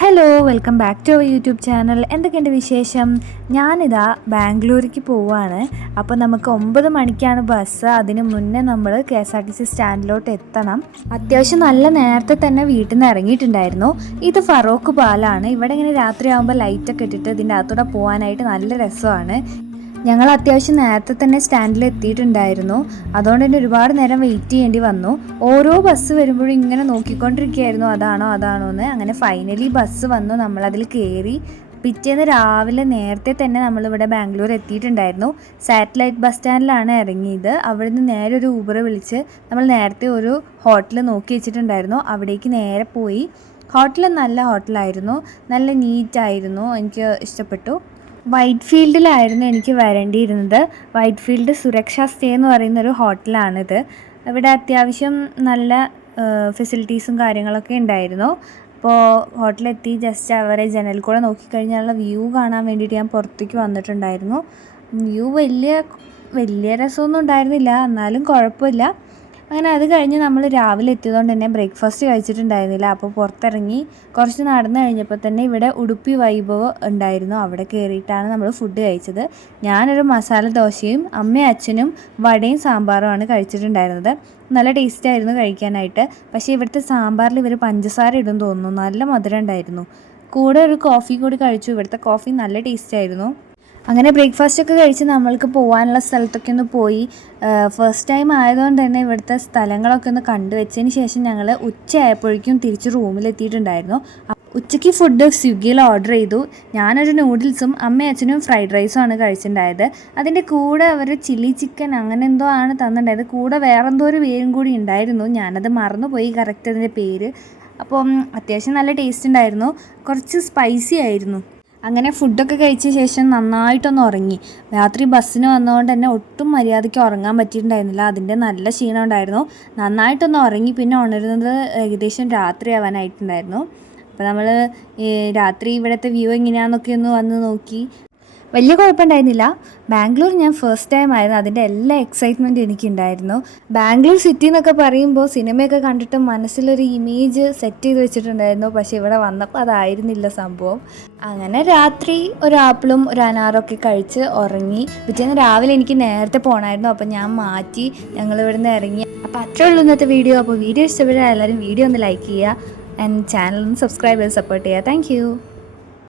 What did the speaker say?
Hello welcome back to our YouTube channel. എന്തൊക്കെയുണ്ട് വിശേഷം? ഞാനിതാ ബാംഗ്ലൂർക്ക് പോവുകയാണ്. അപ്പോൾ നമുക്ക് 9 മണിക്കാണ് ബസ്. അതിന് മുന്നേ നമ്മൾ KSRTC സ്റ്റാൻഡിലോട്ട് എത്തണം. അത്യാവശ്യം നല്ല നേരത്തെ തന്നെ വീട്ടിൽ നിന്ന് ഇറങ്ങിയിട്ടുണ്ടായിരുന്നു. ഇത് ഫറോക്ക് പാലാണ്. ഇവിടെ ഇങ്ങനെ രാത്രിയാകുമ്പോൾ ലൈറ്റൊക്കെ ഇട്ടിട്ട് ഇതിൻ്റെ അകത്തൂടെ പോകാനായിട്ട് നല്ല രസമാണ്. ഞങ്ങൾ അത്യാവശ്യം നേരത്തെ തന്നെ സ്റ്റാൻഡിൽ എത്തിയിട്ടുണ്ടായിരുന്നു. അതുകൊണ്ട് തന്നെ ഒരുപാട് നേരം വെയിറ്റ് ചെയ്യേണ്ടി വന്നു. ഓരോ ബസ് വരുമ്പോഴും ഇങ്ങനെ നോക്കിക്കൊണ്ടിരിക്കുകയായിരുന്നു അതാണോ എന്ന്. അങ്ങനെ ഫൈനലി ബസ് വന്നു, നമ്മളതിൽ കയറി. പിറ്റേന്ന് രാവിലെ നേരത്തെ തന്നെ നമ്മളിവിടെ ബാംഗ്ലൂർ എത്തിയിട്ടുണ്ടായിരുന്നു. സാറ്റലൈറ്റ് ബസ് സ്റ്റാൻഡിലാണ് ഇറങ്ങിയത്. അവിടെ നിന്ന് നേരെ ഒരു ഊബർ വിളിച്ച് നമ്മൾ നേരത്തെ ഒരു ഹോട്ടൽ നോക്കി വെച്ചിട്ടുണ്ടായിരുന്നു, അവിടേക്ക് നേരെ പോയി. ഹോട്ടൽ നല്ല ഹോട്ടലായിരുന്നു, നല്ല നീറ്റായിരുന്നു, എനിക്ക് ഇഷ്ടപ്പെട്ടു. വൈറ്റ് ഫീൽഡിലായിരുന്നു എനിക്ക് വരേണ്ടിയിരുന്നത്. വൈറ്റ് ഫീൽഡ് സുരക്ഷാ സ്റ്റേ എന്ന് പറയുന്നൊരു ഹോട്ടലാണിത്. ഇവിടെ അത്യാവശ്യം നല്ല ഫെസിലിറ്റീസും കാര്യങ്ങളൊക്കെ ഉണ്ടായിരുന്നു. അപ്പോൾ ഹോട്ടലെത്തി ജസ്റ്റ് അവരെ ജനൽ കൂടെ നോക്കിക്കഴിഞ്ഞാലുള്ള വ്യൂ കാണാൻ വേണ്ടിയിട്ട് ഞാൻ പുറത്തേക്ക് വന്നിട്ടുണ്ടായിരുന്നു. വ്യൂ വലിയ രസമൊന്നും ഉണ്ടായിരുന്നില്ല, എന്നാലും കുഴപ്പമില്ല. അങ്ങനെ അത് കഴിഞ്ഞ് നമ്മൾ രാവിലെ എത്തിയതുകൊണ്ട് തന്നെ ബ്രേക്ക്ഫാസ്റ്റ് കഴിച്ചിട്ടുണ്ടായിരുന്നില്ല. അപ്പോൾ പുറത്തിറങ്ങി കുറച്ച് നടന്നു കഴിഞ്ഞപ്പോൾ തന്നെ ഇവിടെ ഉടുപ്പി വൈഭവ് ഉണ്ടായിരുന്നു. അവിടെ കയറിയിട്ടാണ് നമ്മൾ ഫുഡ് കഴിച്ചത്. ഞാനൊരു മസാല ദോശയും അമ്മയും അച്ഛനും വടയും സാമ്പാറുമാണ് കഴിച്ചിട്ടുണ്ടായിരുന്നത്. നല്ല ടേസ്റ്റ് ആയിരുന്നു കഴിക്കാനായിട്ട്. പക്ഷേ ഇവിടുത്തെ സാമ്പാറിൽ ഇവർ പഞ്ചസാര ഇടും തോന്നുന്നു. നല്ല മധുരം ഉണ്ടായിരുന്നു. കൂടെ ഒരു കോഫി കൂടി കഴിച്ചു. ഇവിടുത്തെ കോഫി നല്ല ടേസ്റ്റ് ആയിരുന്നു. അങ്ങനെ ബ്രേക്ക്ഫാസ്റ്റൊക്കെ കഴിച്ച് നമ്മൾക്ക് പോകാനുള്ള സ്ഥലത്തൊക്കെ ഒന്ന് പോയി. ഫസ്റ്റ് ടൈം ആയതുകൊണ്ട് തന്നെ ഇവിടുത്തെ സ്ഥലങ്ങളൊക്കെ ഒന്ന് കണ്ടുവച്ചതിന് ശേഷം ഞങ്ങൾ ഉച്ചയായപ്പോഴേക്കും തിരിച്ച് റൂമിലെത്തിയിട്ടുണ്ടായിരുന്നു. ഉച്ചയ്ക്ക് ഫുഡ് സ്വിഗ്ഗിയിൽ ഓർഡർ ചെയ്തു. ഞാനൊരു നൂഡിൽസും അമ്മയും അച്ഛനും ഫ്രൈഡ് റൈസും ആണ് കഴിച്ചിട്ടുണ്ടായത്. അതിൻ്റെ കൂടെ അവർ ചില്ലി ചിക്കൻ അങ്ങനെ എന്തോ ആണ് തന്നിട്ടുണ്ടായത്. കൂടെ വേറെന്തോ ഒരു പേരും കൂടി ഉണ്ടായിരുന്നു, ഞാനത് മറന്നുപോയി കറക്റ്റ് അതിൻ്റെ പേര്. അപ്പം അത്യാവശ്യം നല്ല ടേസ്റ്റ് ഉണ്ടായിരുന്നു, കുറച്ച് സ്പൈസി ആയിരുന്നു. അങ്ങനെ ഫുഡൊക്കെ കഴിച്ച ശേഷം നന്നായിട്ടൊന്ന് ഉറങ്ങി. രാത്രി ബസ്സിന് വന്നതുകൊണ്ട് തന്നെ ഒട്ടും മര്യാദയ്ക്ക് ഉറങ്ങാൻ പറ്റിയിട്ടുണ്ടായിരുന്നില്ല. അതിൻ്റെ നല്ല ക്ഷീണം ഉണ്ടായിരുന്നു. നന്നായിട്ടൊന്ന് ഉറങ്ങി. പിന്നെ ഉണരുന്നത് ഏകദേശം രാത്രി ആവാനായിട്ടുണ്ടായിരുന്നു. അപ്പോൾ നമ്മൾ രാത്രി ഇവിടുത്തെ വ്യൂ എങ്ങനെയാണെന്നൊക്കെ ഒന്ന് വന്ന് നോക്കി. വലിയ കുഴപ്പമുണ്ടായിരുന്നില്ല. ബാംഗ്ലൂർ ഞാൻ ഫസ്റ്റ് ടൈം ആയിരുന്നു, അതിൻ്റെ എല്ലാ എക്സൈറ്റ്മെൻറ്റും എനിക്കുണ്ടായിരുന്നു. ബാംഗ്ലൂർ സിറ്റി എന്നൊക്കെ പറയുമ്പോൾ സിനിമയൊക്കെ കണ്ടിട്ട് മനസ്സിലൊരു ഇമേജ് സെറ്റ് ചെയ്ത് വെച്ചിട്ടുണ്ടായിരുന്നു. പക്ഷേ ഇവിടെ വന്നപ്പോൾ അതായിരുന്നില്ല സംഭവം. അങ്ങനെ രാത്രി ഒരു ആപ്പിളും ഒരു അനാറൊക്കെ കഴിച്ച് ഉറങ്ങി. പിറ്റേന്ന് രാവിലെ എനിക്ക് നേരത്തെ പോകണമായിരുന്നു, അപ്പോൾ ഞാൻ മാറ്റി ഞങ്ങളിവിടെ നിന്ന് ഇറങ്ങി. അപ്പോൾ അത്രേ ഉള്ളൂ ഇന്നത്തെ വീഡിയോ. അപ്പോൾ വീഡിയോ ഇഷ്ടപ്പെട്ടാൽ എല്ലാവരും വീഡിയോ ഒന്ന് ലൈക്ക് ചെയ്യുക, ആൻഡ് ചാനൽ ഒന്ന് സബ്സ്ക്രൈബ് ചെയ്ത് സപ്പോർട്ട് ചെയ്യുക. താങ്ക്